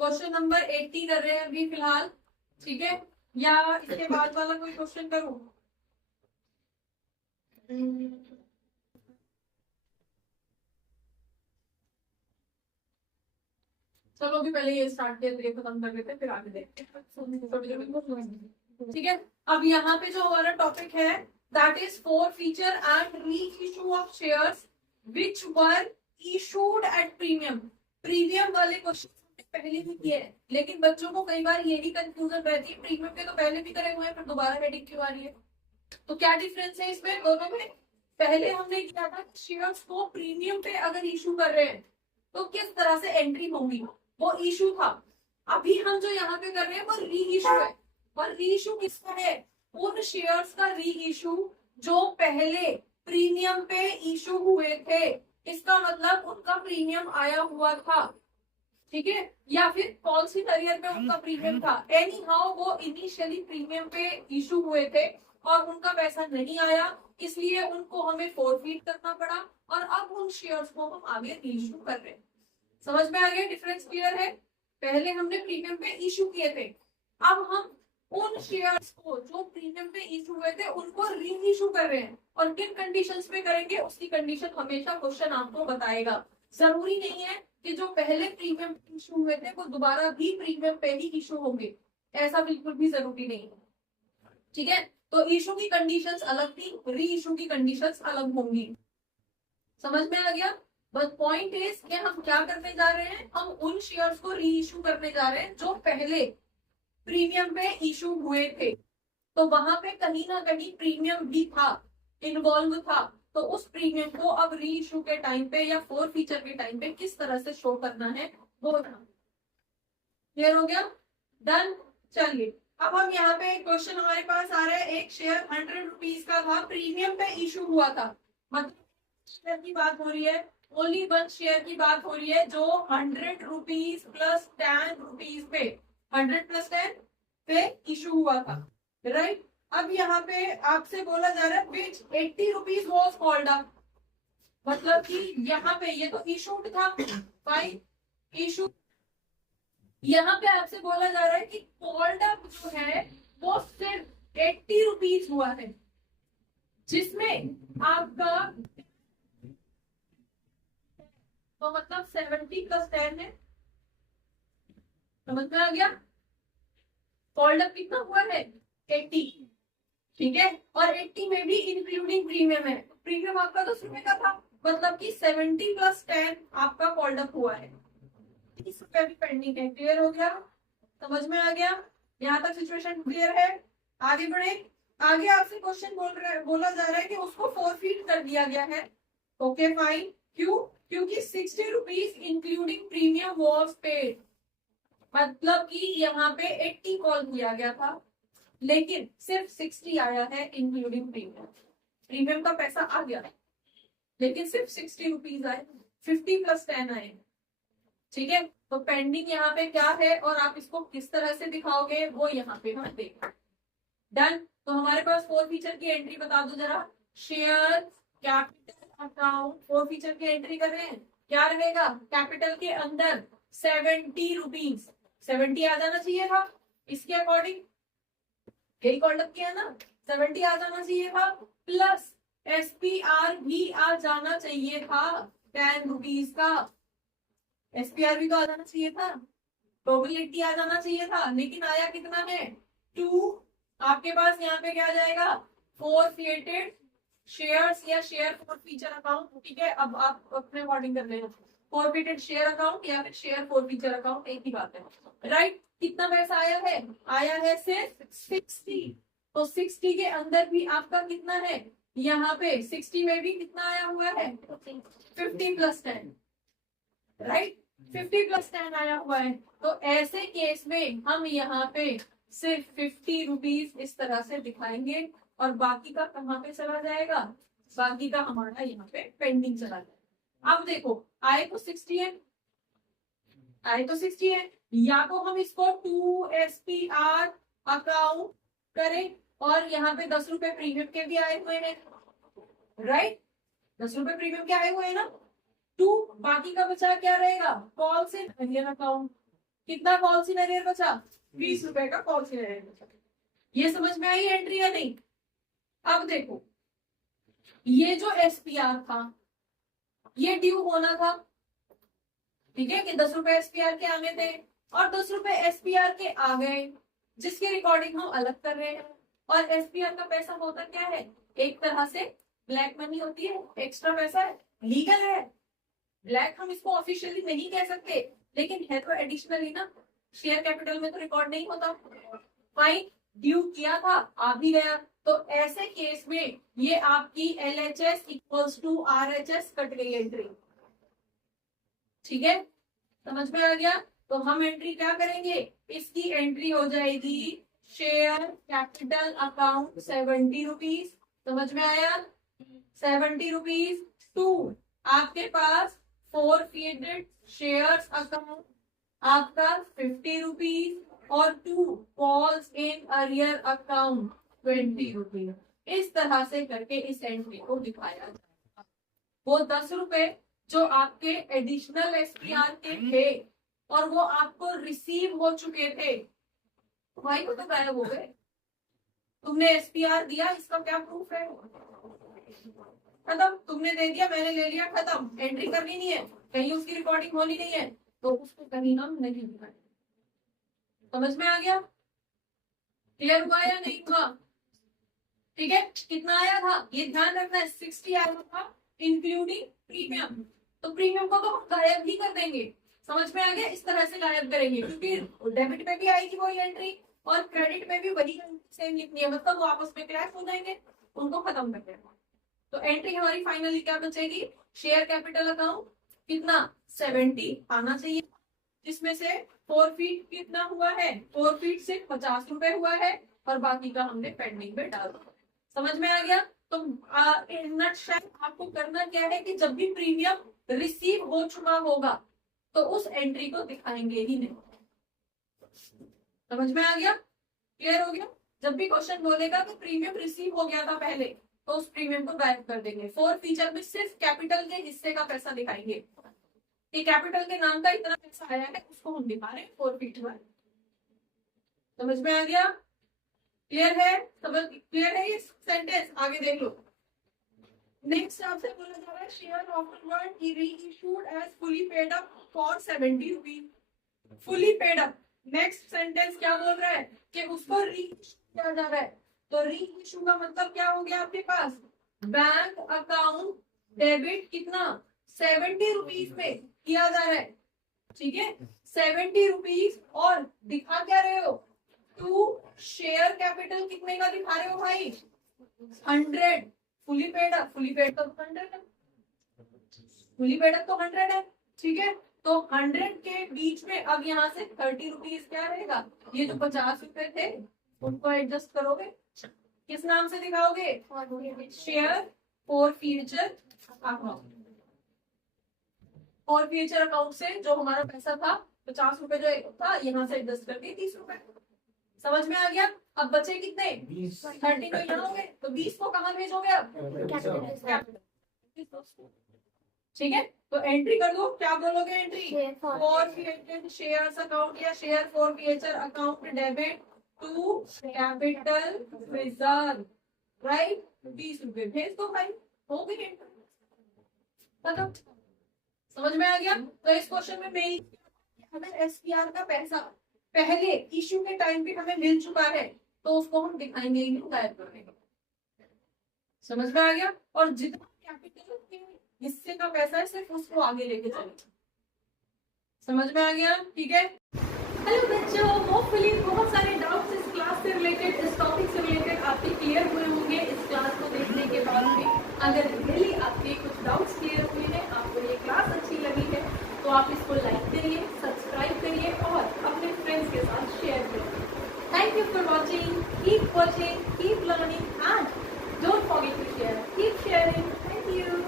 Question number 80 कर रहे हैं अभी फिलहाल, ठीक है, या इसके बाद वाला कोई क्वेश्चन करूं? चलो अभी पहले ये स्टार्ट करके खत्म कर लेते हैं, फिर आगे देखते हैं। ठीक है, अब यहाँ पे जो हमारा टॉपिक है that is forfeiture and re issue of shares which were issued at premium. Premium वाले क्वेश्चन पहले भी किए हैं, लेकिन बच्चों को कई बार ये भी कंफ्यूजन रहती है, प्रीमियम के तो पहले भी करे हुए हैं, फिर दोबारा हेडिंग क्यों आ रही है? तो क्या डिफरेंस है इसमें दोनों में? पहले हमने किया था शेयर्स को प्रीमियम पे अगर इशू कर रहे हैं तो किस तरह से एंट्री होंगी, वो इशू था। अभी हम जो यहाँ पे कर रहे हैं वो री इशू है, और री इशू किसका है? उन शेयर्स का री इशू जो पहले प्रीमियम पे इशू हुए थे, इसका मतलब उनका प्रीमियम आया हुआ था, ठीक है, या फिर कौन सी ईयर पे उनका प्रीमियम था, एनी हाउ वो इनिशियली प्रीमियम पे इशू हुए थे और उनका पैसा नहीं आया, इसलिए उनको हमें फोरफीट करना पड़ा, और अब उन शेयर्स को हम आगे इशू कर रहे हैं। समझ में आ गया? डिफरेंस क्लियर है? पहले हमने प्रीमियम पे इशू किए थे, अब हम उन शेयर्स को जो प्रीमियम पे इशू हुए थे उनको री इशू कर रहे हैं, और किन कंडीशंस पे करेंगे उसकी कंडीशन हमेशा क्वेश्चन आपको बताएगा। जरूरी नहीं है कि जो पहले प्रीमियम इशू हुए थे वो दोबारा भी प्रीमियम पे ही इशू होंगे, ऐसा बिल्कुल भी जरूरी नहीं है, ठीक है। तो इशू की कंडीशंस अलग थी, री इशू की कंडीशंस अलग होंगी। समझ में आ गया? बस पॉइंट इज कि हम क्या करने जा रहे हैं, हम उन शेयर्स को री इशू करने जा रहे हैं जो पहले प्रीमियम पे इशू हुए थे, तो वहां पे कहीं ना कहीं प्रीमियम भी था, इन्वॉल्व था, तो उस प्रीमियम को अब री इशू के टाइम पे या फोर फीचर के टाइम पे किस तरह से शो करना है वो क्लियर हो गया? डन। चलिए अब हम यहाँ पे क्वेश्चन हमारे पास आ रहा है, एक शेयर 100 रुपीज का था, प्रीमियम पे इशू हुआ था, मतलब शेयर की बात हो रही है, ओनली वन शेयर की बात हो रही है जो 100 रुपीज प्लस 10 रुपीज पे, 100 + 10 पे इशू हुआ था, राइट। अब यहाँ पे आपसे बोला जा रहा है विच 80 रुपीज वॉज कॉल्ड अप, मतलब कि यहाँ पे ये तो इशूड था बाई इशू, यहाँ पे आपसे बोला जा रहा है कि कॉल्ड अप जो है वो सिर्फ 80 रुपीज हुआ है, जिसमें आपका तो मतलब 70 + 10 है। समझ में आ गया? कॉल्ड अप कितना हुआ है? 80, ठीक है, और 80 में भी इंक्लूडिंग प्रीमियम है, प्रीमियम आपका 10 रुपए का था, मतलब कि 70 + 10 आपका कॉल्ड अप हुआ है, 30 रुपए भी पेंडिंग है। क्लियर हो गया? समझ में आ गया? यहाँ तक सिचुएशन क्लियर है? आगे बढ़े। आगे आपसे क्वेश्चन बोला जा रहा है कि उसको फोरफीट कर दिया गया है। ओके फाइन, क्यों? क्योंकि 60 rupees including premium was paid, मतलब कि यहाँ पे 80 कॉल किया गया था, लेकिन सिर्फ 60 आया है इंक्लूडिंग प्रीमियम, प्रीमियम का पैसा आ गया लेकिन सिर्फ 60 रुपीज आए, 50 + 10 आए, ठीक है। तो पेंडिंग यहाँ पे क्या है और आप इसको किस तरह से दिखाओगे वो यहाँ पे हम देखें। डन। तो हमारे पास फोर फीचर की एंट्री बता दो जरा, share capital account, four feature की एंट्री कर रहे हैं, क्या रहेगा? कैपिटल के अंदर 70 रुपीज, 70 आ जाना चाहिए था, इसके अकॉर्डिंग यही कॉल्ड किया ना, 70 आ जाना चाहिए था, प्लस एसपीआर भी आ जाना चाहिए था 10 रुपीज का, एसपीआर भी तो आ जाना चाहिए था, प्रोबेबिलिटी आ जाना चाहिए था, लेकिन आया कितना है? 2। आपके पास यहाँ पे क्या आ जाएगा? फोरफिएटेड शेयर्स या शेयर फोर फीचर अकाउंट, ठीक है। अब आप अपने अकॉर्डिंग कर लेना, फोरफिएटेड शेयर अकाउंट या फिर शेयर फोर फीचर अकाउंट, एक ही बात है, राइट। कितना पैसा आया है? आया है सिर्फ 60, तो 60 के अंदर भी आपका कितना है? यहाँ पे 60 में भी कितना आया हुआ है? 50 + 10, राइट, 50 + 10 आया हुआ है। तो ऐसे केस में हम यहाँ पे सिर्फ 50 रुपीज इस तरह से दिखाएंगे, और बाकी का कहाँ पे चला जाएगा? बाकी का हमारा यहाँ पे पेंडिंग चला जाएगा। अब देखो, आए तो 60 है, आए तो 60 है, या तो हम इसको 2 SPR अकाउंट करें, और यहाँ पे 10 रुपए प्रीमियम के भी आए हुए हैं, राइट, 10 रुपए प्रीमियम के आए हुए हैं ना, 2, बाकी का बचा क्या रहेगा? कॉल्स इन अगेन अकाउंट, कितना कॉल सिनेरियर बचा? 20 रुपए का कॉल सिनेरियर बचा। ये समझ में आई एंट्री या नहीं? अब देखो, ये जो एसपीआर था ये ड्यू होना था, ठीक है, कि 10 रुपए एसपीआर के आने थे और 10 रुपए एसपीआर के आ गए, जिसकी रिकॉर्डिंग हम अलग कर रहे हैं। और एसपीआर का पैसा होता क्या है? एक तरह से ब्लैक मनी होती है, एक्स्ट्रा पैसा है, लीगल है। ब्लैक हम इसको ऑफिशियली नहीं कह सकते, लेकिन है तो एडिशनली ना, शेयर कैपिटल में तो रिकॉर्ड नहीं होता। फाइन, ड्यू किया था, आ भी गया, तो ऐसे केस में ये आपकी LHS equals to RHS cut गई एंट्री। ठीक है, समझ में आ गया? तो हम एंट्री क्या करेंगे? इसकी एंट्री हो जाएगी शेयर कैपिटल अकाउंट 70 रुपीज। समझ में आया? 70 रुपीज टू आपके पास forfeited शेयर्स अकाउंट आपका 50 रुपीज और two calls in arrear account 20 rupees. इस तरह से करके इस एंट्री को दिखाया जाएगा। वो 10 रुपए जो आपके एडिशनल एसपीआर के थे और वो आपको रिसीव हो चुके थे, भाई वो तो गायब हो गए। तुमने एसपीआर दिया, इसका क्या प्रूफ है? खत्म, तुमने दे दिया, मैंने ले लिया, खत्म। एंट्री करनी नहीं है, कहीं उसकी रिकॉर्डिंग होनी नहीं है, तो उसको कहीं ना नहीं दिखाए। समझ में आ गया? क्लियर हुआ या नहीं हुआ? ठीक है, कितना आया था ये ध्यान रखना है, 60 आया था इंक्लूडिंग प्रीमियम। तो प्रीमियम को तो हम गायब ही कर देंगे। समझ में आ गया? इस तरह से गायब करेंगे, क्योंकि डेबिट में भी आएगी वही एंट्री और क्रेडिट में भी वही सेम लिखनी है, मतलब वो आपस में क्लैश हो जाएंगे, उनको खत्म कर देना। तो एंट्री हमारी फाइनली क्या बचेगी? शेयर कैपिटल अकाउंट कितना 70 आना चाहिए, जिसमें से फॉरफीट कितना हुआ है? फॉरफीट से 50 रुपए हुआ है और बाकी का हमने पेंडिंग में डाल दिया। समझ में आ गया? तो इन नटशेल आपको करना क्या है कि जब भी प्रीमियम रिसीव हो चुका होगा तो उस एंट्री को दिखाएंगे ही नहीं। समझ में आ गया? क्लियर हो गया? जब भी क्वेश्चन बोलेगा कि प्रीमियम रिसीव हो गया था पहले, तो उस प्रीमियम को गायब कर देंगे। फोर फीचर में सिर्फ कैपिटल के हिस्से का पैसा दिखाएंगे कि कैपिटल के नाम का इतना पैसा आया है, उसको हम दिखा रहे हैं फोर फीचर में। समझ में आ गया? क्लियर है? समझ क्लियर है ये सेंटेंस? आगे देख लो। नेक्स्ट आपसे बोला जा रहा है share afterward reissued as fully paid up for 70 rupees. Fully paid up. Next sentence क्या बोल रहा है कि उसको रीइश्यू किया जा रहा है। तो रीइश्यू का मतलब क्या हो गया आपके पास? बैंक अकाउंट डेबिट कितना 70 रुपीज में किया जा रहा है। ठीक है, 70 रुपीज और दिखा क्या रहे हो? टू शेयर कैपिटल कितने का दिखा रहे हो भाई? 100। Fully paid up, fully paid तो 100 है, फुली पेड अप तो 100 है। ठीक है, तो 100 के बीच में अब यहाँ से 30 रुपीज क्या रहेगा? ये जो 50 रुपए थे उनको एडजस्ट करोगे, किस नाम से दिखाओगे? Share forfeiture account. Forfeiture account से जो हमारा पैसा था 50 रुपए जो था, यहाँ से एडजस्ट करके 30 रुपए। समझ में आ गया? अब बचे कितने? 30 तो यहाँ हो गए, तो 20 को कहाँ भेजोगे अब? ठीक है, तो एंट्री कर दो। क्या बोलोगे entry? Forfeiture shares account या share forfeiture account debit to capital reserve, right? 20 रुपए भेज दो भाई, हो गई एंट्री। मतलब समझ में आ गया? तो इस क्वेश्चन में मेन हमें एसपीआर का पैसा पहले इश्यू के टाइम पे हमें मिल चुका है, तो उसको हम दिखाएंगे ही नहीं, गायब कर देंगे। समझ में आ गया? और जितना कैपिटल के हिस्से का पैसा है सिर्फ उसको आगे लेके चलेंगे। समझ में आ गया? ठीक है। हेलो बच्चों, होपफुली बहुत सारे डाउट्स इस क्लास से रिलेटेड, इस टॉपिक से रिलेटेड आपके क्लियर हुए होंगे इस क्लास को देखने के बाद में। अगर रियली आपके कुछ डाउट्स क्लियर हुए हैं, आपको ये क्लास अच्छी लगी है, तो आप इसको लाइक करिए, सब्सक्राइब करिए और अपने फ्रेंड्स के साथ शेयर करिए। Thank you for watching, keep learning and don't forget to share, keep sharing. Thank you.